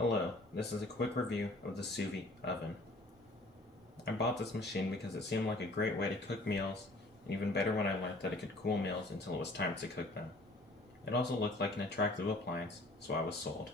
Hello, this is a quick review of the Suvie Oven. I bought this machine because it seemed like a great way to cook meals, and even better when I learned that it could cool meals until it was time to cook them. It also looked like an attractive appliance, so I was sold.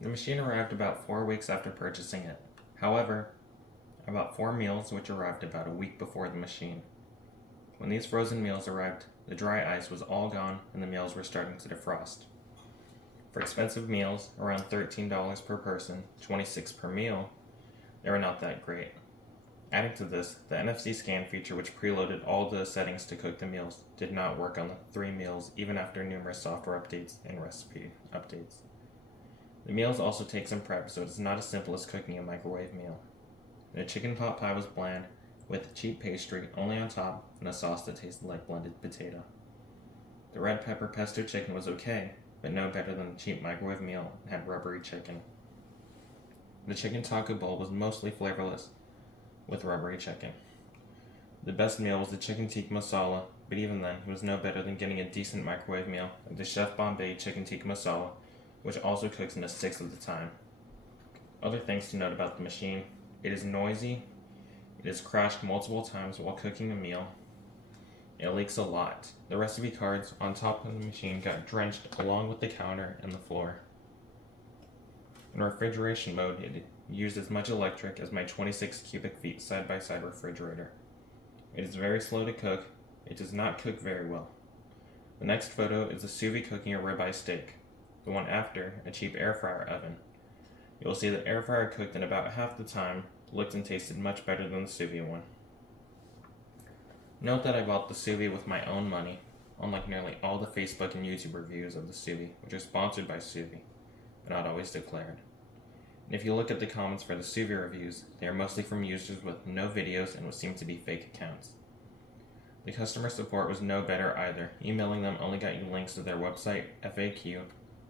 The machine arrived about 4 weeks after purchasing it. However, I bought 4 meals which arrived about a week before the machine. When these frozen meals arrived, the dry ice was all gone and the meals were starting to defrost. For expensive meals, around $13 per person, $26 per meal, they were not that great. Adding to this, the NFC scan feature which preloaded all the settings to cook the meals did not work on the 3 meals even after numerous software updates and recipe updates. The meals also take some prep, so it's not as simple as cooking a microwave meal. The chicken pot pie was bland, with cheap pastry only on top and a sauce that tasted like blended potato. The red pepper pesto chicken was okay, but no better than the cheap microwave meal and had rubbery chicken. The chicken taco bowl was mostly flavorless, with rubbery chicken. The best meal was the chicken tikka masala, but even then, it was no better than getting a decent microwave meal of the Chef Bombay chicken tikka masala, which also cooks in a sixth of the time. Other things to note about the machine: it is noisy, it has crashed multiple times while cooking a meal, it leaks a lot. The recipe cards on top of the machine got drenched along with the counter and the floor. In refrigeration mode, it used as much electric as my 26 cubic feet side-by-side refrigerator. It is very slow to cook, it does not cook very well. The next photo is the Suvie cooking a ribeye steak. The one after, a cheap air fryer oven. You will see the air fryer cooked in about half the time, looked and tasted much better than the Suvie one. Note that I bought the Suvie with my own money, unlike nearly all the Facebook and YouTube reviews of the Suvie, which are sponsored by Suvie, but not always declared. And if you look at the comments for the Suvie reviews, they are mostly from users with no videos and what seem to be fake accounts. The customer support was no better either. Emailing them only got you links to their website, FAQ,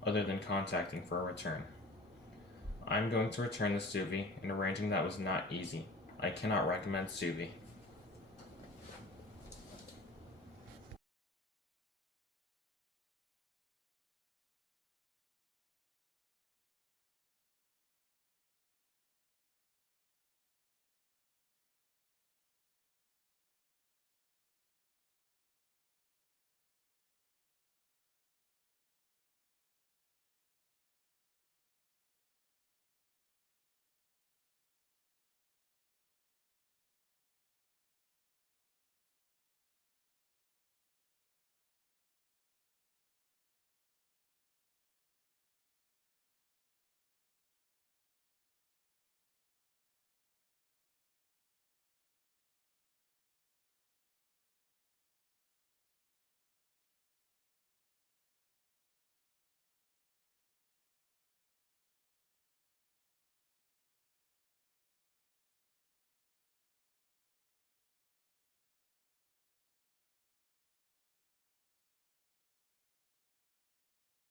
other than contacting for a return. I'm going to return the Suvie, and arranging that was not easy. I cannot recommend Suvie.